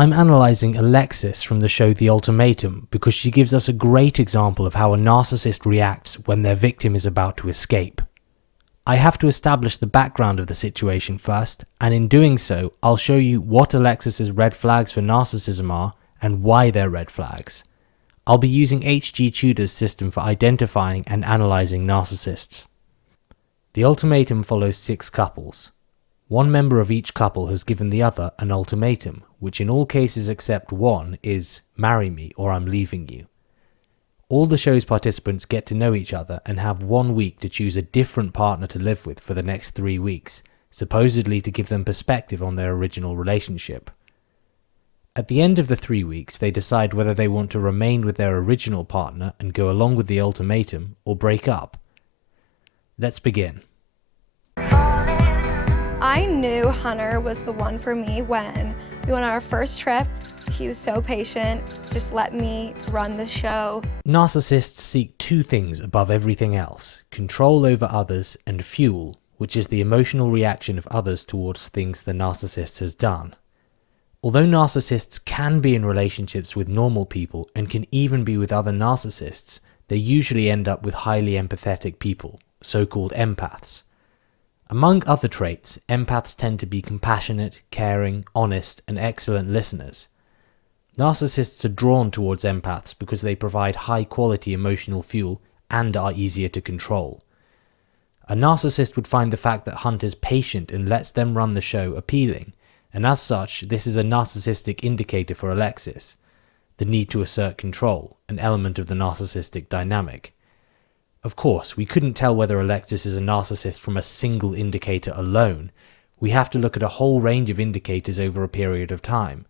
I'm analysing Alexis from the show The Ultimatum because she gives us a great example of how a narcissist reacts when their victim is about to escape. I have to establish the background of the situation first, and in doing so, I'll show you what Alexis's red flags for narcissism are and why they're red flags. I'll be using H.G. Tudor's system for identifying and analysing narcissists. The ultimatum follows 6 couples. One member of each couple has given the other an ultimatum, which in all cases except one is, marry me or I'm leaving you. All the show's participants get to know each other and have 1 week to choose a different partner to live with for the next 3 weeks, supposedly to give them perspective on their original relationship. At the end of the 3 weeks, they decide whether they want to remain with their original partner and go along with the ultimatum or break up. Let's begin. I knew Hunter was the one for me when we went on our first trip. He was so patient, just let me run the show. Narcissists seek 2 things above everything else: control over others and fuel, which is the emotional reaction of others towards things the narcissist has done. Although narcissists can be in relationships with normal people and can even be with other narcissists, they usually end up with highly empathetic people, so-called empaths. Among other traits, empaths tend to be compassionate, caring, honest, and excellent listeners. Narcissists are drawn towards empaths because they provide high-quality emotional fuel and are easier to control. A narcissist would find the fact that Hunter's patient and lets them run the show appealing, and as such, this is a narcissistic indicator for Alexis, the need to assert control, an element of the narcissistic dynamic. Of course, we couldn't tell whether Alexis is a narcissist from a single indicator alone. We have to look at a whole range of indicators over a period of time.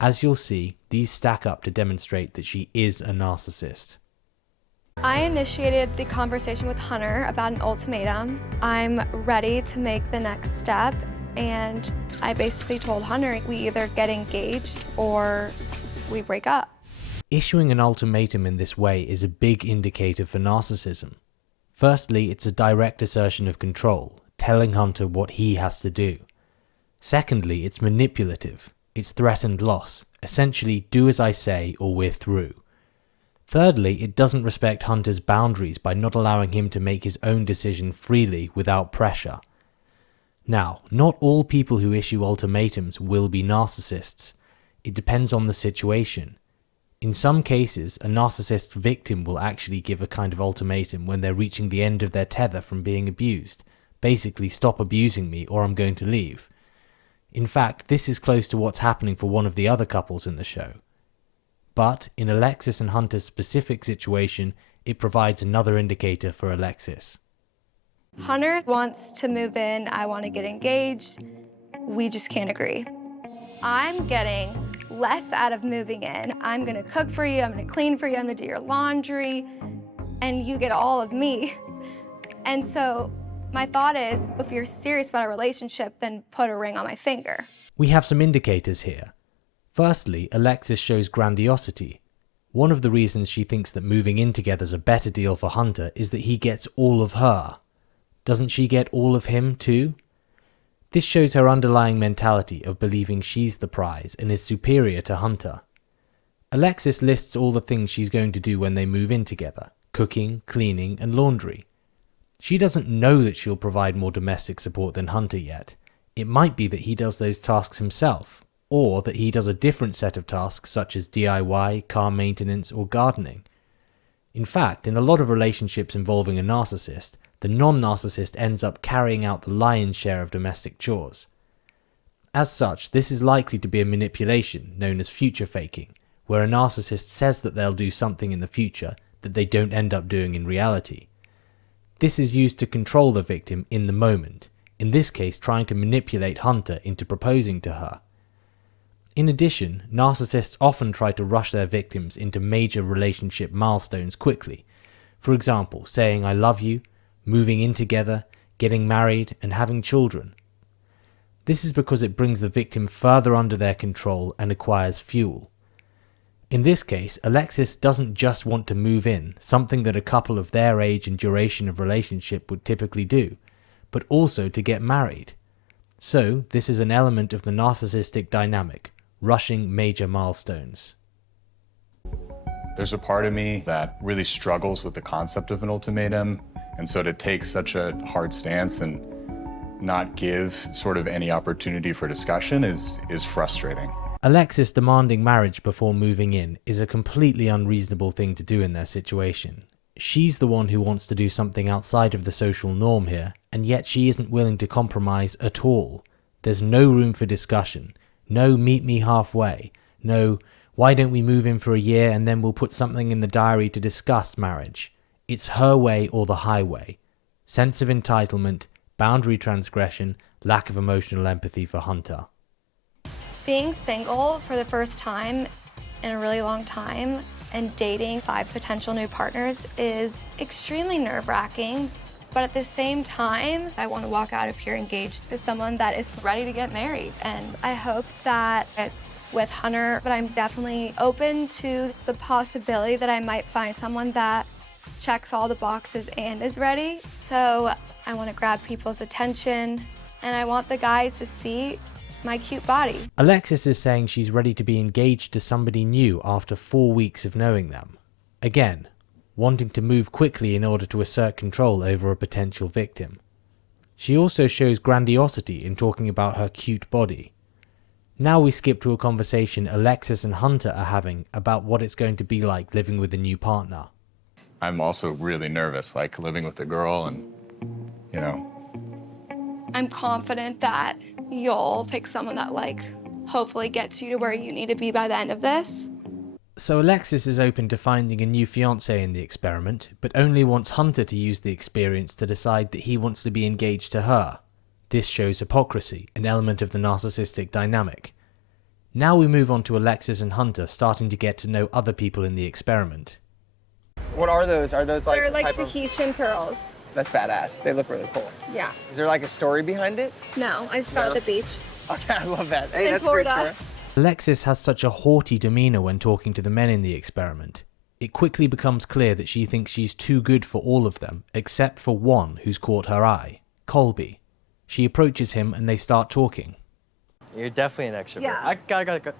As you'll see, these stack up to demonstrate that she is a narcissist. I initiated the conversation with Hunter about an ultimatum. I'm ready to make the next step, and I basically told Hunter we either get engaged or we break up. Issuing an ultimatum in this way is a big indicator for narcissism. Firstly, it's a direct assertion of control, telling Hunter what he has to do. Secondly, it's manipulative. It's threatened loss, essentially do as I say or we're through. Thirdly, it doesn't respect Hunter's boundaries by not allowing him to make his own decision freely without pressure. Now, not all people who issue ultimatums will be narcissists. It depends on the situation. In some cases, a narcissist's victim will actually give a kind of ultimatum when they're reaching the end of their tether from being abused. Basically, stop abusing me or I'm going to leave. In fact, this is close to what's happening for one of the other couples in the show. But, in Alexis and Hunter's specific situation, it provides another indicator for Alexis. Hunter wants to move in, I want to get engaged. We just can't agree. I'm getting less out of moving in. I'm gonna cook for you, I'm gonna clean for you, I'm gonna do your laundry, and you get all of me. And so my thought is, if you're serious about a relationship, then put a ring on my finger. We have some indicators here. Firstly, Alexis shows grandiosity. One of the reasons she thinks that moving in together is a better deal for Hunter is that he gets all of her. Doesn't she get all of him too? This shows her underlying mentality of believing she's the prize and is superior to Hunter. Alexis lists all the things she's going to do when they move in together: cooking, cleaning, and laundry. She doesn't know that she'll provide more domestic support than Hunter yet. It might be that he does those tasks himself, or that he does a different set of tasks such as DIY, car maintenance, or gardening. In fact, in a lot of relationships involving a narcissist, the non-narcissist ends up carrying out the lion's share of domestic chores. As such, this is likely to be a manipulation known as future faking, where a narcissist says that they'll do something in the future that they don't end up doing in reality. This is used to control the victim in the moment, in this case trying to manipulate Hunter into proposing to her. In addition, narcissists often try to rush their victims into major relationship milestones quickly. For example, saying I love you, moving in together, getting married, and having children. This is because it brings the victim further under their control and acquires fuel. In this case, Alexis doesn't just want to move in, something that a couple of their age and duration of relationship would typically do, but also to get married. So, this is an element of the narcissistic dynamic, rushing major milestones. There's a part of me that really struggles with the concept of an ultimatum, and so to take such a hard stance and not give sort of any opportunity for discussion is frustrating. Alexis demanding marriage before moving in is a completely unreasonable thing to do in their situation. She's the one who wants to do something outside of the social norm here, and yet she isn't willing to compromise at all. There's no room for discussion, no meet me halfway, no why don't we move in for a year and then we'll put something in the diary to discuss marriage. It's her way or the highway. Sense of entitlement, boundary transgression, lack of emotional empathy for Hunter. Being single for the first time in a really long time and dating 5 potential new partners is extremely nerve-wracking. But at the same time, I want to walk out of here engaged to someone that is ready to get married. And I hope that it's with Hunter, but I'm definitely open to the possibility that I might find someone that checks all the boxes and is ready. So I want to grab people's attention, and I want the guys to see my cute body. Alexis is saying she's ready to be engaged to somebody new after 4 weeks of knowing them. Again, wanting to move quickly in order to assert control over a potential victim. She also shows grandiosity in talking about her cute body. Now we skip to a conversation Alexis and Hunter are having about what it's going to be like living with a new partner. I'm also really nervous, like living with a girl and, you know. I'm confident that you'll pick someone that hopefully gets you to where you need to be by the end of this. So Alexis is open to finding a new fiancé in the experiment, but only wants Hunter to use the experience to decide that he wants to be engaged to her. This shows hypocrisy, an element of the narcissistic dynamic. Now we move on to Alexis and Hunter starting to get to know other people in the experiment. What are those? Are those like They're like type of... Tahitian pearls. That's badass. They look really cool. Yeah. Is there like a story behind it? No, I just got No. at the beach. Okay, I love that. Hey, In that's Florida. a great story. Alexis has such a haughty demeanour when talking to the men in the experiment. It quickly becomes clear that she thinks she's too good for all of them, except for one who's caught her eye, Colby. She approaches him and they start talking. You're definitely an extrovert. Yeah.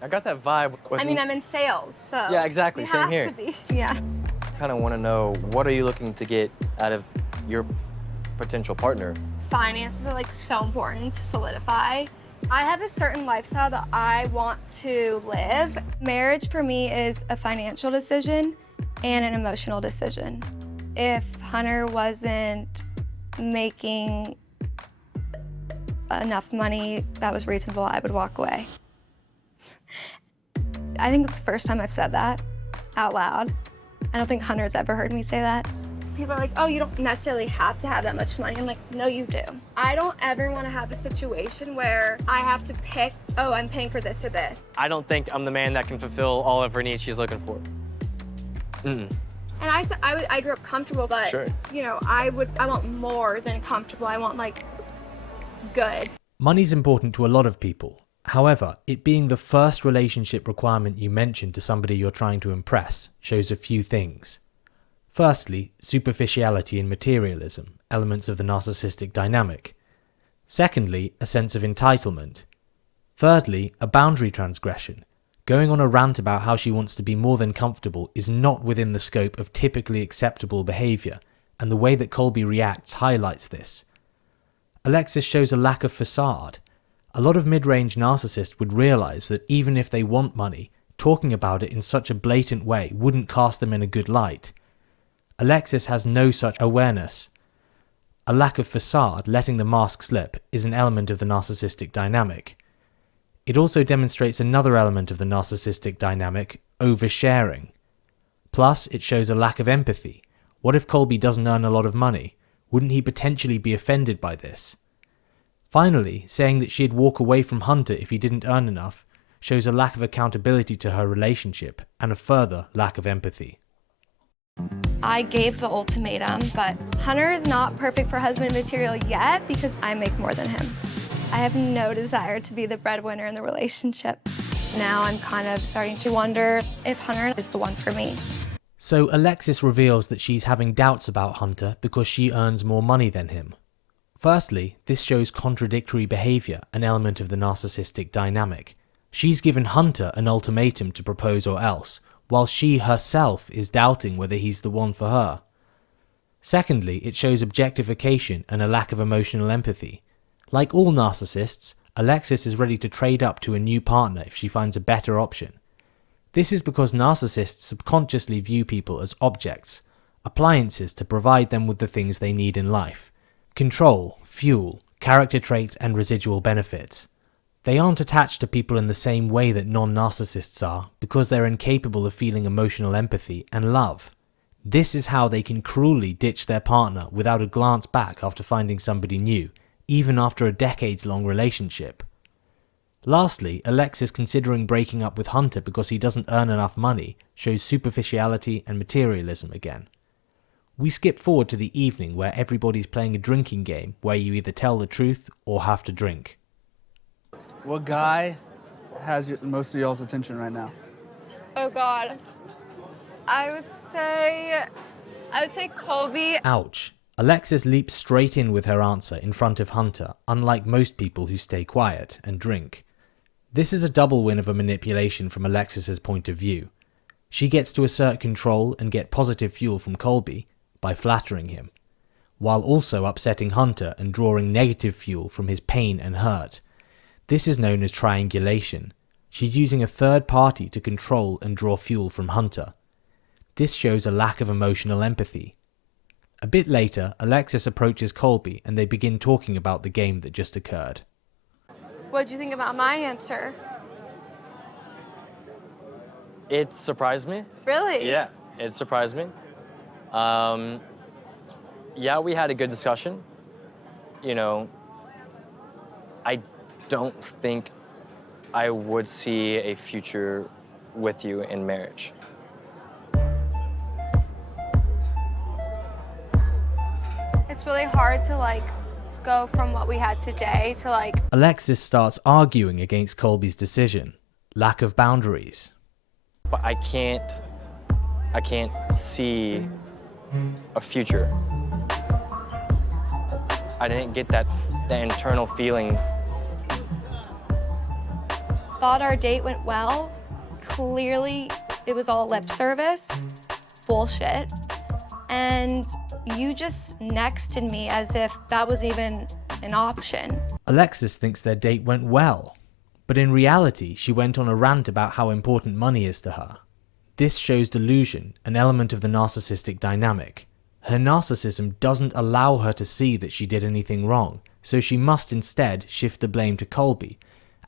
I got that vibe. I mean, I'm in sales, so Yeah, exactly, we same have here. to be. Yeah. kind of want to know, what are you looking to get out of your potential partner? Finances are so important to solidify. I have a certain lifestyle that I want to live. Marriage for me is a financial decision and an emotional decision. If Hunter wasn't making enough money that was reasonable, I would walk away. I think it's the first time I've said that out loud. I don't think Hunter's ever heard me say that. People are like, oh, you don't necessarily have to have that much money. I'm like, no, you do. I don't ever want to have a situation where I have to pick, oh, I'm paying for this or this. I don't think I'm the man that can fulfill all of her needs she's looking for. Mm-mm. And I grew up comfortable, but Sure. you know, I want more than comfortable. I want good. Money's important to a lot of people. However, it being the first relationship requirement you mention to somebody you're trying to impress shows a few things. Firstly, superficiality and materialism, elements of the narcissistic dynamic. Secondly, a sense of entitlement. Thirdly, a boundary transgression. Going on a rant about how she wants to be more than comfortable is not within the scope of typically acceptable behavior, and the way that Colby reacts highlights this. Alexis shows a lack of facade. A lot of mid-range narcissists would realize that even if they want money, talking about it in such a blatant way wouldn't cast them in a good light. Alexis has no such awareness. A lack of facade, letting the mask slip, is an element of the narcissistic dynamic. It also demonstrates another element of the narcissistic dynamic, oversharing. Plus, it shows a lack of empathy. What if Colby doesn't earn a lot of money? Wouldn't he potentially be offended by this? Finally, saying that she'd walk away from Hunter if he didn't earn enough shows a lack of accountability to her relationship and a further lack of empathy. I gave the ultimatum, but Hunter is not perfect for husband material yet because I make more than him. I have no desire to be the breadwinner in the relationship. Now I'm kind of starting to wonder if Hunter is the one for me. So Alexis reveals that she's having doubts about Hunter because she earns more money than him. Firstly, this shows contradictory behavior, an element of the narcissistic dynamic. She's given Hunter an ultimatum to propose or else, while she herself is doubting whether he's the one for her. Secondly, it shows objectification and a lack of emotional empathy. Like all narcissists, Alexis is ready to trade up to a new partner if she finds a better option. This is because narcissists subconsciously view people as objects, appliances to provide them with the things they need in life: control, fuel, character traits, and residual benefits. They aren't attached to people in the same way that non-narcissists are, because they're incapable of feeling emotional empathy and love. This is how they can cruelly ditch their partner without a glance back after finding somebody new, even after a decades-long relationship. Lastly, Alexis considering breaking up with Hunter because he doesn't earn enough money shows superficiality and materialism again. We skip forward to the evening where everybody's playing a drinking game where you either tell the truth or have to drink. What guy has most of y'all's attention right now? Oh God. I would say Colby. Ouch. Alexis leaps straight in with her answer in front of Hunter, unlike most people who stay quiet and drink. This is a double win of a manipulation from Alexis's point of view. She gets to assert control and get positive fuel from Colby by flattering him, while also upsetting Hunter and drawing negative fuel from his pain and hurt. This is known as triangulation. She's using a third party to control and draw fuel from Hunter. This shows a lack of emotional empathy. A bit later, Alexis approaches Colby and they begin talking about the game that just occurred. What'd you think about my answer? It surprised me. Really? Yeah, it surprised me. Yeah, we had a good discussion. You know, I don't think I would see a future with you in marriage. It's really hard to go from what we had today to Alexis starts arguing against Colby's decision. Lack of boundaries. But I can't see a future. I didn't get that internal feeling. thought our date went well. Clearly, it was all lip service, bullshit. And you just nexted me as if that was even an option. Alexis thinks their date went well, but in reality, she went on a rant about how important money is to her. This shows delusion, an element of the narcissistic dynamic. Her narcissism doesn't allow her to see that she did anything wrong, so she must instead shift the blame to Colby,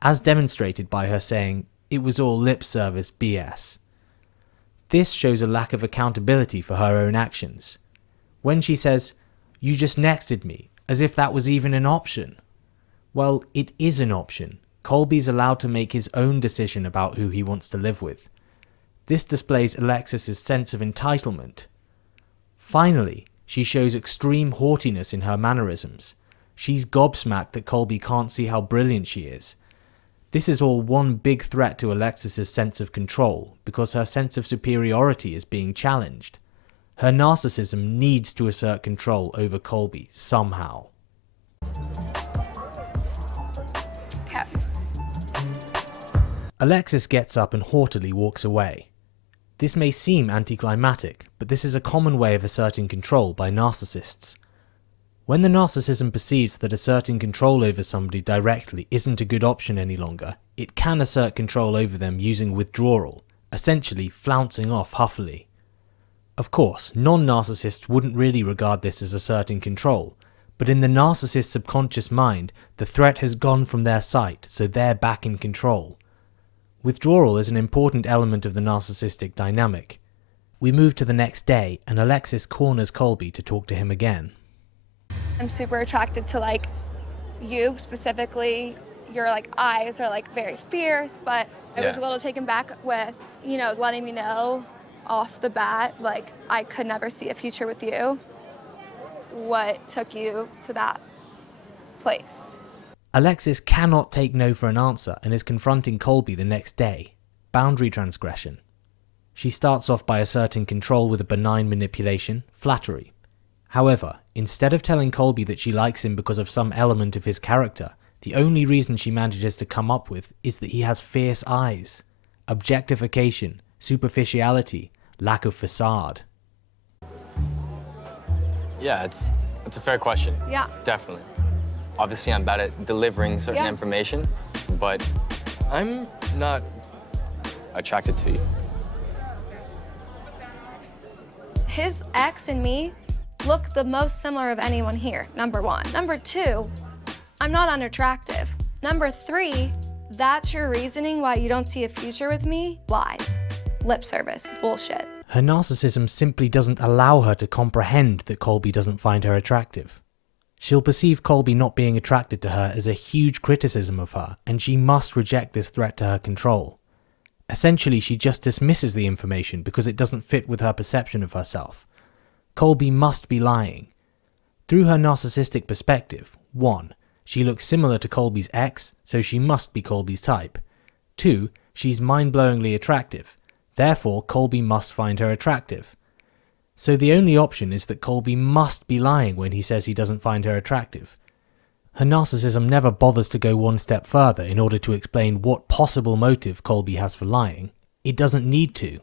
as demonstrated by her saying, "It was all lip service BS." This shows a lack of accountability for her own actions. When she says, "You just nexted me," as if that was even an option. Well, it is an option. Colby's allowed to make his own decision about who he wants to live with. This displays Alexis's sense of entitlement. Finally, she shows extreme haughtiness in her mannerisms. She's gobsmacked that Colby can't see how brilliant she is. This is all one big threat to Alexis's sense of control, because her sense of superiority is being challenged. Her narcissism needs to assert control over Colby somehow. Okay. Alexis gets up and haughtily walks away. This may seem anticlimactic, but this is a common way of asserting control by narcissists. When the narcissism perceives that asserting control over somebody directly isn't a good option any longer, it can assert control over them using withdrawal, essentially flouncing off huffily. Of course, non-narcissists wouldn't really regard this as asserting control, but in the narcissist's subconscious mind, the threat has gone from their sight, so they're back in control. Withdrawal is an important element of the narcissistic dynamic. We move to the next day, and Alexis corners Colby to talk to him again. I'm super attracted to you specifically. Your eyes are very fierce, but I was a little taken back with, letting me know off the bat, I could never see a future with you. What took you to that place? Alexis cannot take no for an answer and is confronting Colby the next day. Boundary transgression. She starts off by asserting control with a benign manipulation, flattery. However, instead of telling Colby that she likes him because of some element of his character, The only reason she manages to come up with is that he has fierce eyes, objectification, superficiality, lack of facade. Yeah, it's a fair question. Yeah. Definitely. Obviously, I'm bad at delivering certain information, but I'm not attracted to you. His ex and me look the most similar of anyone here, number one. Number two, I'm not unattractive. Number three, that's your reasoning why you don't see a future with me? Lies. Lip service. Bullshit. Her narcissism simply doesn't allow her to comprehend that Colby doesn't find her attractive. She'll perceive Colby not being attracted to her as a huge criticism of her, and she must reject this threat to her control. Essentially, she just dismisses the information because it doesn't fit with her perception of herself. Colby must be lying. Through her narcissistic perspective, 1. She looks similar to Colby's ex, so she must be Colby's type. 2. She's mind-blowingly attractive. Therefore, Colby must find her attractive. So the only option is that Colby must be lying when he says he doesn't find her attractive. Her narcissism never bothers to go one step further in order to explain what possible motive Colby has for lying. It doesn't need to.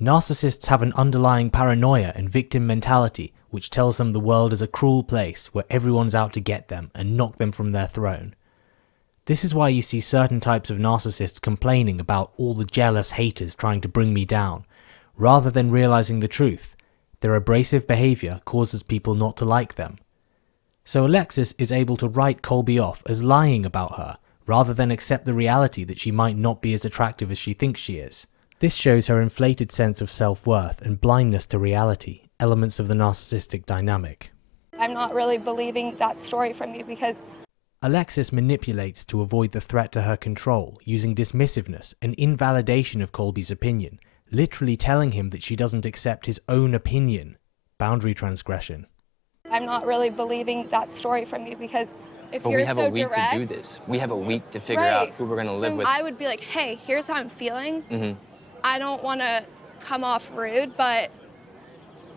Narcissists have an underlying paranoia and victim mentality which tells them the world is a cruel place where everyone's out to get them and knock them from their throne. This is why you see certain types of narcissists complaining about all the jealous haters trying to bring me down, rather than realizing the truth. Their abrasive behavior causes people not to like them. So Alexis is able to write Colby off as lying about her, rather than accept the reality that she might not be as attractive as she thinks she is. This shows her inflated sense of self-worth and blindness to reality, elements of the narcissistic dynamic. I'm not really believing that story from you because Alexis manipulates to avoid the threat to her control, using dismissiveness and invalidation of Colby's opinion, literally telling him that she doesn't accept his own opinion. Boundary transgression. I'm not really believing that story from you because if But you're we have so a week direct, to do this. We have a week to figure out who we're going to live so with. I would be like, hey, here's how I'm feeling. I don't want to come off rude, but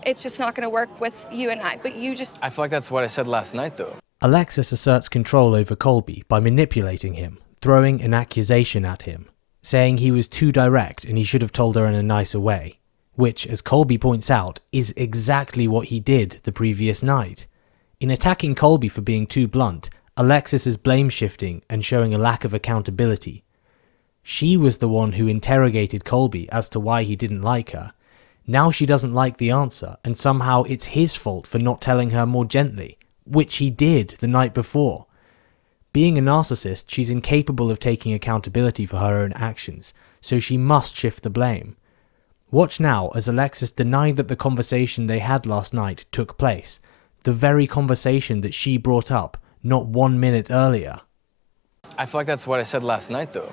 it's just not going to work with you and I. But you just... I feel like that's what I said last night, though. Alexis asserts control over Colby by manipulating him, throwing an accusation at him, saying he was too direct and he should have told her in a nicer way, which, as Colby points out, is exactly what he did the previous night. In attacking Colby for being too blunt, Alexis is blame-shifting and showing a lack of accountability. She was the one who interrogated Colby as to why he didn't like her. Now she doesn't like the answer, and somehow it's his fault for not telling her more gently, which he did the night before. Being a narcissist, she's incapable of taking accountability for her own actions, so she must shift the blame. Watch now as Alexis denied that the conversation they had last night took place, the very conversation that she brought up not 1 minute earlier. I feel like that's what I said last night, though.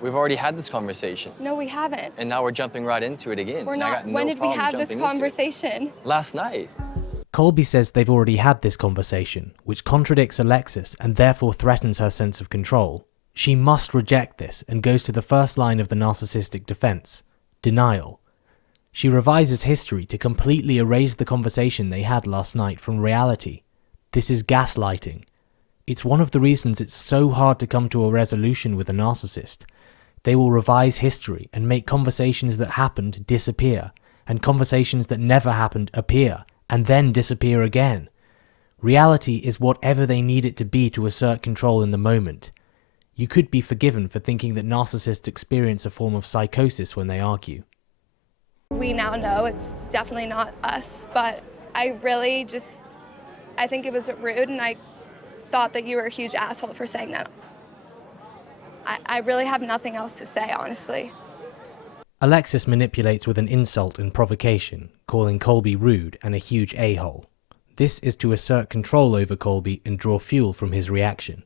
We've already had this conversation. No, we haven't. And now we're jumping right into it again. We're And I not. got no When did we problem have this jumping into it. conversation? Last night. Colby says they've already had this conversation, which contradicts Alexis and therefore threatens her sense of control. She must reject this and goes to the first line of the narcissistic defense: denial. She revises history to completely erase the conversation they had last night from reality. This is gaslighting. It's one of the reasons it's so hard to come to a resolution with a narcissist. They will revise history and make conversations that happened disappear, and conversations that never happened appear, and then disappear again. Reality is whatever they need it to be to assert control in the moment. You could be forgiven for thinking that narcissists experience a form of psychosis when they argue. We now know it's definitely not us, but I think it was rude, and I thought that you were a huge asshole for saying that. I really have nothing else to say, honestly. Alexis manipulates with an insult and provocation, calling Colby rude and a huge a-hole. This is to assert control over Colby and draw fuel from his reaction.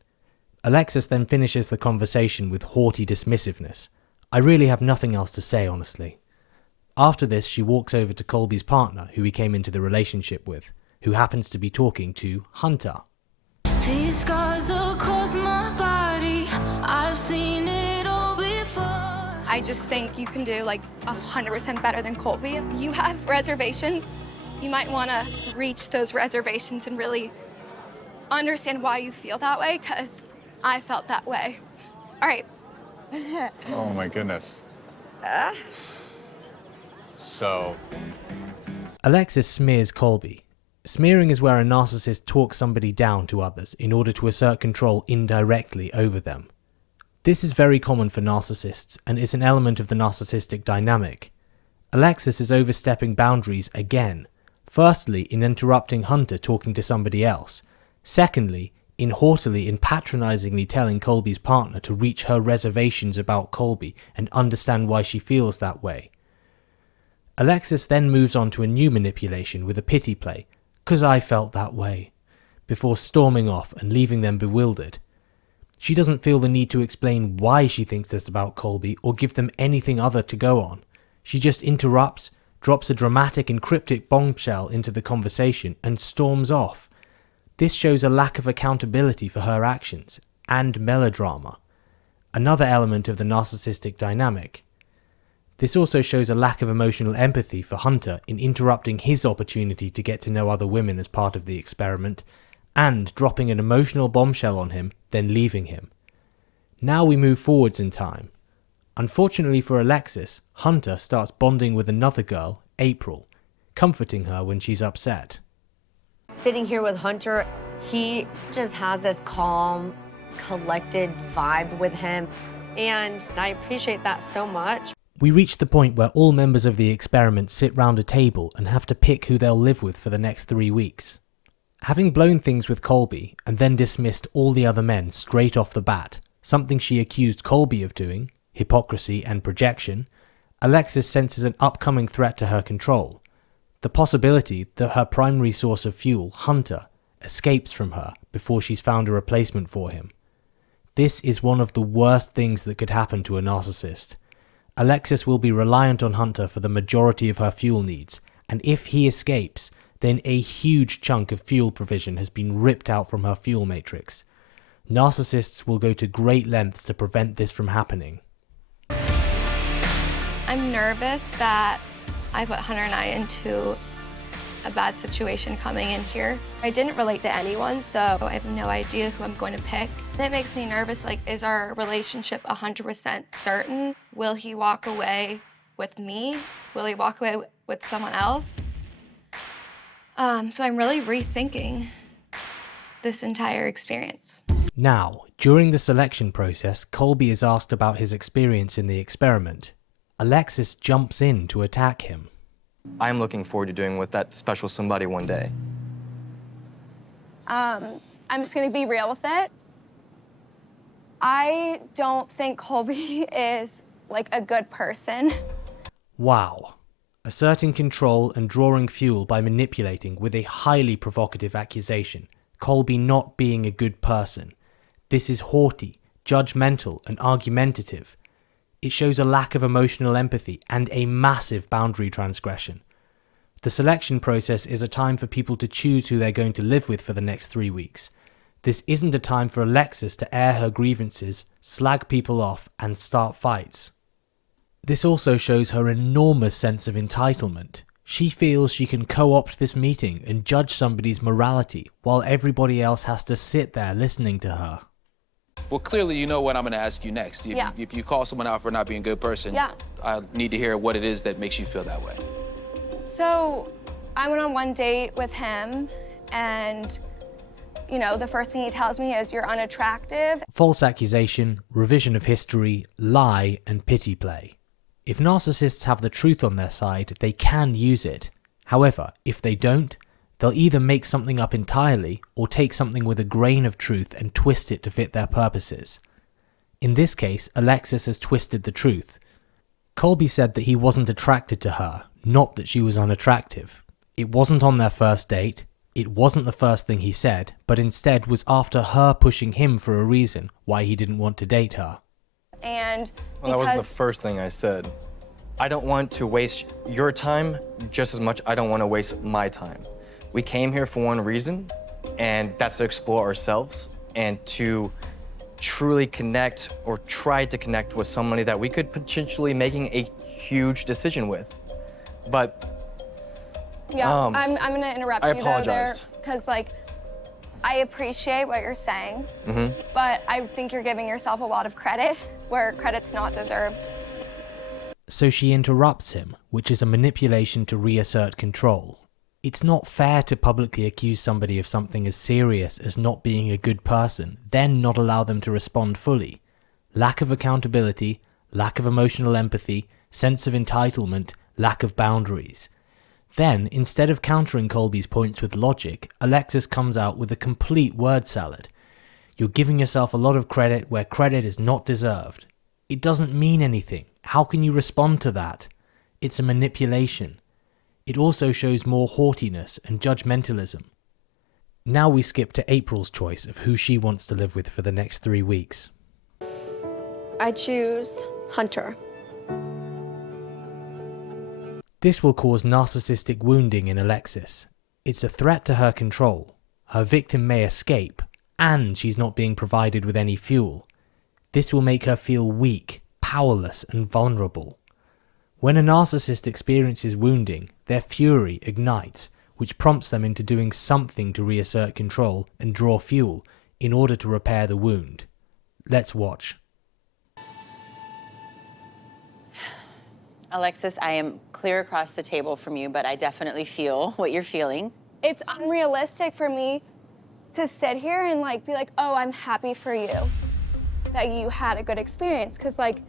Alexis then finishes the conversation with haughty dismissiveness. I really have nothing else to say, honestly. After this, she walks over to Colby's partner, who he came into the relationship with, who happens to be talking to Hunter. These scars across my body, I've seen it all before. I just think you can do like 100% better than Colby. You have reservations. You might want to reach those reservations and really understand why you feel that way, because I felt that way. All right. Oh my goodness. So, Alexis smears Colby. Smearing is where a narcissist talks somebody down to others in order to assert control indirectly over them. This is very common for narcissists and is an element of the narcissistic dynamic. Alexis is overstepping boundaries again. Firstly, in interrupting Hunter talking to somebody else. Secondly, in haughtily and patronizingly telling Colby's partner to reach her reservations about Colby and understand why she feels that way. Alexis then moves on to a new manipulation with a pity play, "'cause I felt that way," before storming off and leaving them bewildered. She doesn't feel the need to explain why she thinks this about Colby or give them anything other to go on. She just interrupts, drops a dramatic and cryptic bombshell into the conversation, and storms off. This shows a lack of accountability for her actions, and melodrama. Another element of the narcissistic dynamic. This also shows a lack of emotional empathy for Hunter in interrupting his opportunity to get to know other women as part of the experiment, and dropping an emotional bombshell on him, then leaving him. Now we move forwards in time. Unfortunately for Alexis, Hunter starts bonding with another girl, April, comforting her when she's upset. Sitting here with Hunter, he just has this calm, collected vibe with him, and I appreciate that so much. We reach the point where all members of the experiment sit round a table and have to pick who they'll live with for the next 3 weeks. Having blown things with Colby and then dismissed all the other men straight off the bat, something she accused Colby of doing, hypocrisy and projection, Alexis senses an upcoming threat to her control. The possibility that her primary source of fuel, Hunter, escapes from her before she's found a replacement for him. This is one of the worst things that could happen to a narcissist. Alexis will be reliant on Hunter for the majority of her fuel needs, and if he escapes, then a huge chunk of fuel provision has been ripped out from her fuel matrix. Narcissists will go to great lengths to prevent this from happening. I'm nervous that I put Hunter and I into a bad situation coming in here. I didn't relate to anyone, so I have no idea who I'm going to pick. And it makes me nervous, like, is our relationship 100% certain? Will he walk away with me? Will he walk away with someone else? So I'm really rethinking this entire experience. Now, during the selection process, Colby is asked about his experience in the experiment. Alexis jumps in to attack him. I'm looking forward to doing with that special somebody one day. I'm just gonna be real with it. I don't think Colby is like a good person. Wow. Asserting control and drawing fuel by manipulating with a highly provocative accusation. Colby not being a good person. This is haughty, judgmental, and argumentative. It shows a lack of emotional empathy and a massive boundary transgression. The selection process is a time for people to choose who they're going to live with for the next 3 weeks. This isn't a time for Alexis to air her grievances, slag people off, and start fights. This also shows her enormous sense of entitlement. She feels she can co-opt this meeting and judge somebody's morality while everybody else has to sit there listening to her. Well, clearly you know what I'm going to ask you next. Yeah. If you call someone out for not being a good person, Yeah. I need to hear what it is that makes you feel that way. So I went on one date with him, and you know, the first thing he tells me is, "You're unattractive." False accusation, revision of history, lie, and pity play. If narcissists have the truth on their side, they can use it. However, if they don't, they'll either make something up entirely or take something with a grain of truth and twist it to fit their purposes. In this case, Alexis has twisted the truth. Colby said that he wasn't attracted to her, not that she was unattractive. It wasn't on their first date, it wasn't the first thing he said, but instead was after her pushing him for a reason why he didn't want to date her. And Well, that wasn't the first thing I said. I don't want to waste your time just as much I don't want to waste my time. We came here for one reason, and that's to explore ourselves and to truly connect or try to connect with somebody that we could potentially making a huge decision with. But yeah, I'm gonna interrupt I you though there, apologize. because like I appreciate what you're saying, but I think you're giving yourself a lot of credit where credit's not deserved. So she interrupts him, which is a manipulation to reassert control. It's not fair to publicly accuse somebody of something as serious as not being a good person, then not allow them to respond fully. Lack of accountability, lack of emotional empathy, sense of entitlement, lack of boundaries. Then, instead of countering Colby's points with logic, Alexis comes out with a complete word salad. You're giving yourself a lot of credit where credit is not deserved. It doesn't mean anything. How can you respond to that? It's a manipulation. It also shows more haughtiness and judgmentalism. Now we skip to April's choice of who she wants to live with for the next 3 weeks. I choose Hunter. This will cause narcissistic wounding in Alexis. It's a threat to her control. Her victim may escape, and she's not being provided with any fuel. This will make her feel weak, powerless, and vulnerable. When a narcissist experiences wounding, their fury ignites, which prompts them into doing something to reassert control and draw fuel in order to repair the wound. Let's watch. Alexis, I am clear across the table from you, but I definitely feel what you're feeling. It's unrealistic for me to sit here and like be like, oh, I'm happy for you that you had a good experience. Cause like,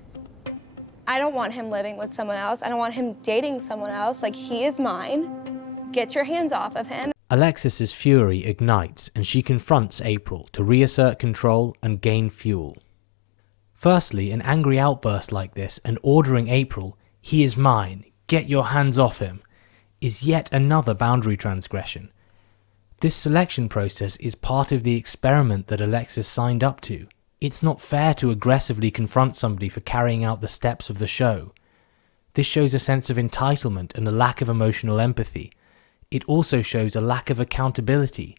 I don't want him living with someone else. I don't want him dating someone else. Like, he is mine. Get your hands off of him. Alexis's fury ignites and she confronts April to reassert control and gain fuel. Firstly, an angry outburst like this and ordering April, "He is mine, get your hands off him," is yet another boundary transgression. This selection process is part of the experiment that Alexis signed up to. It's not fair to aggressively confront somebody for carrying out the steps of the show. This shows a sense of entitlement and a lack of emotional empathy. It also shows a lack of accountability.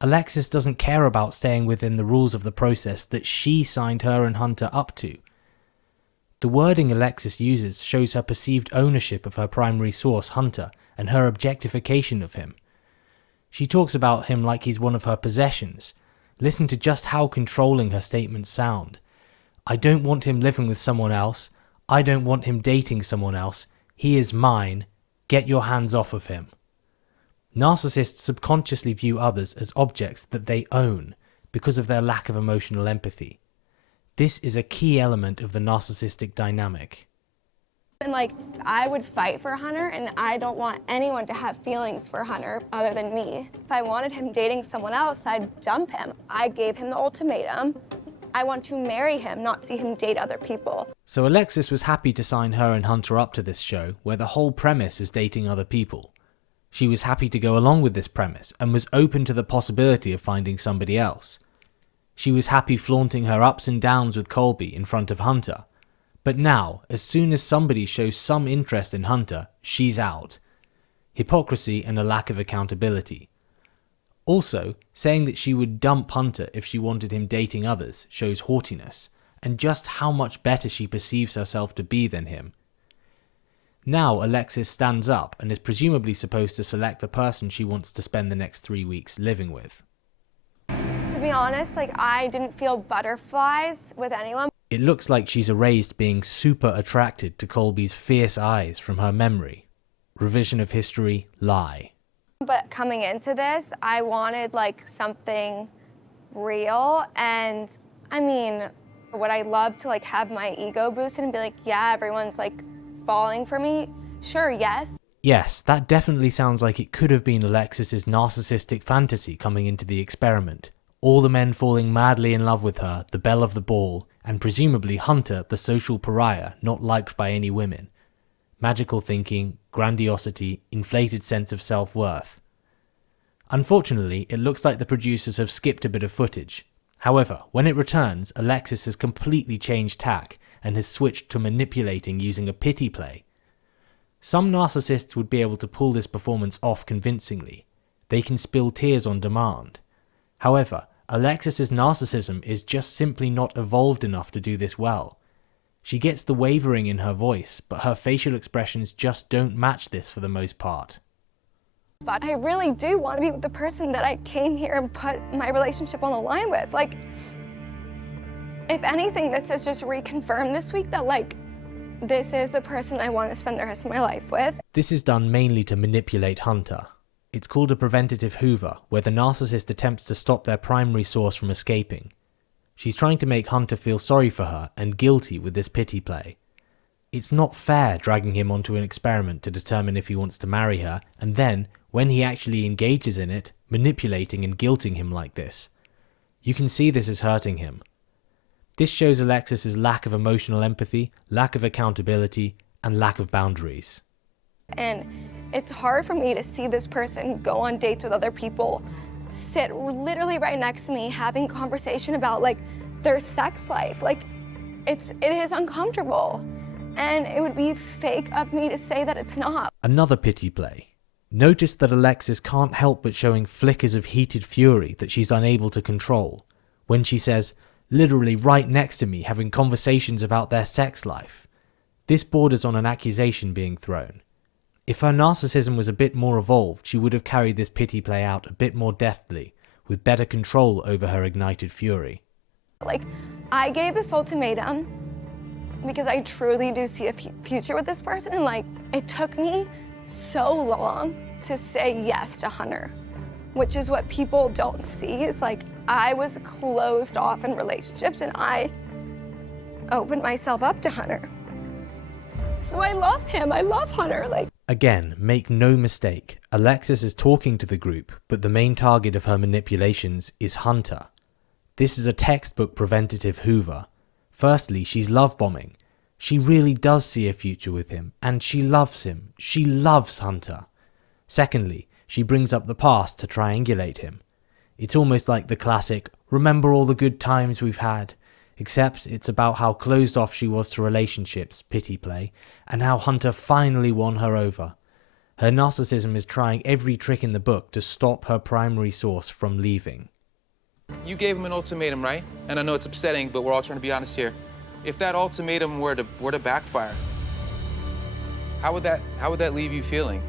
Alexis doesn't care about staying within the rules of the process that she signed her and Hunter up to. The wording Alexis uses shows her perceived ownership of her primary source, Hunter, and her objectification of him. She talks about him like he's one of her possessions. Listen to just how controlling her statements sound. I don't want him living with someone else. I don't want him dating someone else. He is mine. Get your hands off of him. Narcissists subconsciously view others as objects that they own because of their lack of emotional empathy. This is a key element of the narcissistic dynamic. And like, I would fight for Hunter, and I don't want anyone to have feelings for Hunter other than me. If I wanted him dating someone else, I'd dump him. I gave him the ultimatum. I want to marry him, not see him date other people. So Alexis was happy to sign her and Hunter up to this show, where the whole premise is dating other people. She was happy to go along with this premise, and was open to the possibility of finding somebody else. She was happy flaunting her ups and downs with Colby in front of Hunter. But now, as soon as somebody shows some interest in Hunter, she's out. Hypocrisy and a lack of accountability. Also, saying that she would dump Hunter if she wanted him dating others shows haughtiness, and just how much better she perceives herself to be than him. Now Alexis stands up and is presumably supposed to select the person she wants to spend the next 3 weeks living with. To be honest, like, I didn't feel butterflies with anyone. It looks like she's erased being super attracted to Colby's fierce eyes from her memory. Revision of history, lie. But coming into this, I wanted like something real, and I mean, would I love to like have my ego boosted and be like, yeah, everyone's like falling for me? Sure, yes. Yes, that definitely sounds like it could have been Alexis's narcissistic fantasy coming into the experiment. All the men falling madly in love with her, the belle of the ball, and presumably Hunter, the social pariah, not liked by any women. Magical thinking, grandiosity, inflated sense of self-worth. Unfortunately, it looks like the producers have skipped a bit of footage. However, when it returns, Alexis has completely changed tack and has switched to manipulating using a pity play. Some narcissists would be able to pull this performance off convincingly. They can spill tears on demand. However, Alexis's narcissism is just simply not evolved enough to do this well. She gets the wavering in her voice, but her facial expressions just don't match this for the most part. But I really do want to be with the person that I came here and put my relationship on the line with. Like, if anything, this has just reconfirmed this week that, like, this is the person I want to spend the rest of my life with. This is done mainly to manipulate Hunter. It's called a preventative hoover, where the narcissist attempts to stop their primary source from escaping. She's trying to make Hunter feel sorry for her and guilty with this pity play. It's not fair dragging him onto an experiment to determine if he wants to marry her, and then, when he actually engages in it, manipulating and guilting him like this. You can see this is hurting him. This shows Alexis's lack of emotional empathy, lack of accountability, and lack of boundaries. And it's hard for me to see this person go on dates with other people, sit literally right next to me, having conversation about, like, their sex life. Like, it is uncomfortable. And it would be fake of me to say that it's not. Another pity play. Notice that Alexis can't help but showing flickers of heated fury that she's unable to control, when she says, literally right next to me, having conversations about their sex life. This borders on an accusation being thrown. If her narcissism was a bit more evolved, she would have carried this pity play out a bit more deftly, with better control over her ignited fury. Like, I gave this ultimatum because I truly do see a future with this person, and, like, it took me so long to say yes to Hunter, which is what people don't see. Is like, I was closed off in relationships and I opened myself up to Hunter. So I love him, I love Hunter. Like, again, make no mistake, Alexis is talking to the group, but the main target of her manipulations is Hunter. This is a textbook preventative hoover. Firstly, she's love bombing. She really does see a future with him, and she loves him. She loves Hunter. Secondly, she brings up the past to triangulate him. It's almost like the classic, remember all the good times we've had, except it's about how closed off she was to relationships, pity play, and how Hunter finally won her over. Her narcissism is trying every trick in the book to stop her primary source from leaving. You gave him an ultimatum, right? And I know it's upsetting, but we're all trying to be honest here. If that ultimatum were to backfire, how would that leave you feeling?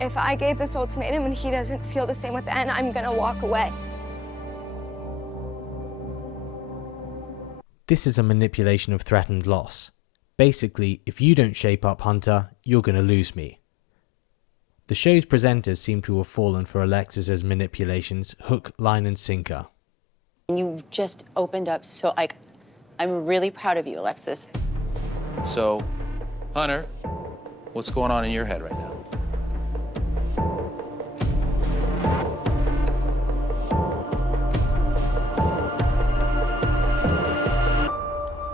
if I gave this ultimatum and he doesn't feel the same with the end, I'm gonna walk away. This is a manipulation of threatened loss. Basically, if you don't shape up, Hunter, you're gonna lose me. The show's presenters seem to have fallen for Alexis's manipulations, hook, line, and sinker. You just opened up so, I'm really proud of you, Alexis. So, Hunter, what's going on in your head right now?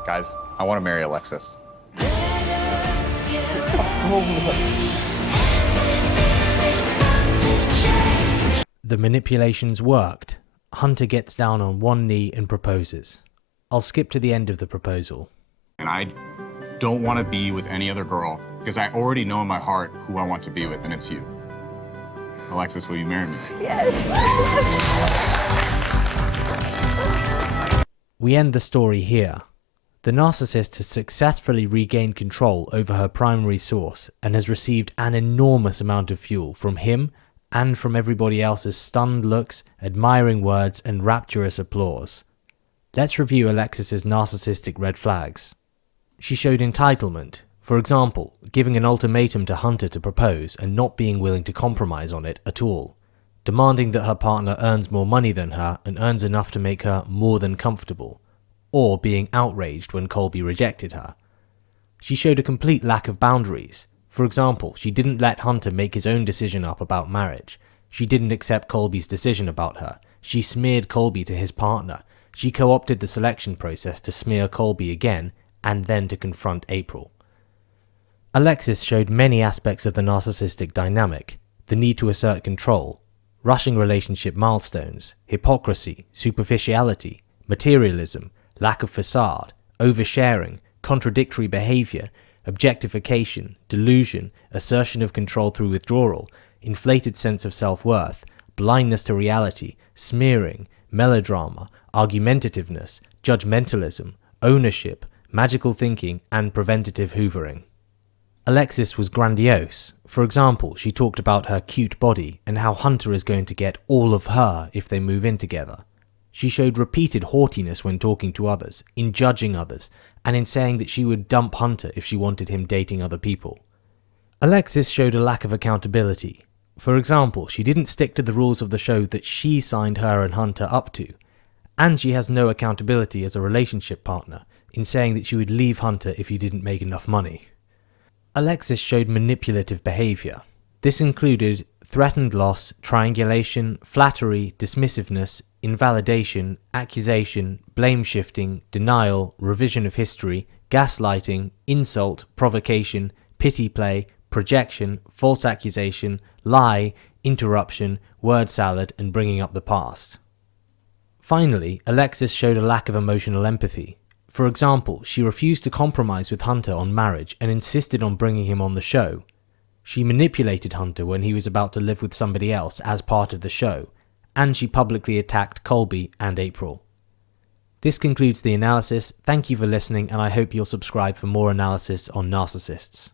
Guys, I want to marry Alexis. The manipulations worked. Hunter gets down on one knee and proposes. I'll skip to the end of the proposal. And I don't want to be with any other girl because I already know in my heart who I want to be with, and it's you. Alexis, will you marry me? Yes. We end the story here. The narcissist has successfully regained control over her primary source and has received an enormous amount of fuel from him and from everybody else's stunned looks, admiring words, and rapturous applause. Let's review Alexis's narcissistic red flags. She showed entitlement, for example, giving an ultimatum to Hunter to propose and not being willing to compromise on it at all, demanding that her partner earns more money than her and earns enough to make her more than comfortable, or being outraged when Colby rejected her. She showed a complete lack of boundaries. For example, she didn't let Hunter make his own decision up about marriage. She didn't accept Colby's decision about her. She smeared Colby to his partner. She co-opted the selection process to smear Colby again, and then to confront April. Alexis showed many aspects of the narcissistic dynamic: the need to assert control, rushing relationship milestones, hypocrisy, superficiality, materialism, lack of facade, oversharing, contradictory behavior, objectification, delusion, assertion of control through withdrawal, inflated sense of self-worth, blindness to reality, smearing, melodrama, argumentativeness, judgmentalism, ownership, magical thinking, and preventative hoovering. Alexis was grandiose. For example, she talked about her cute body and how Hunter is going to get all of her if they move in together. She showed repeated haughtiness when talking to others, in judging others, and in saying that she would dump Hunter if she wanted him dating other people. Alexis showed a lack of accountability. For example, she didn't stick to the rules of the show that she signed her and Hunter up to, and she has no accountability as a relationship partner, in saying that she would leave Hunter if he didn't make enough money. Alexis showed manipulative behaviour. This included threatened loss, triangulation, flattery, dismissiveness, invalidation, accusation, blame shifting, denial, revision of history, gaslighting, insult, provocation, pity play, projection, false accusation, lie, interruption, word salad, and bringing up the past. Finally, Alexis showed a lack of emotional empathy. For example, she refused to compromise with Hunter on marriage and insisted on bringing him on the show. She manipulated Hunter when he was about to live with somebody else as part of the show, and she publicly attacked Colby and April. This concludes the analysis. Thank you for listening, and I hope you'll subscribe for more analysis on narcissists.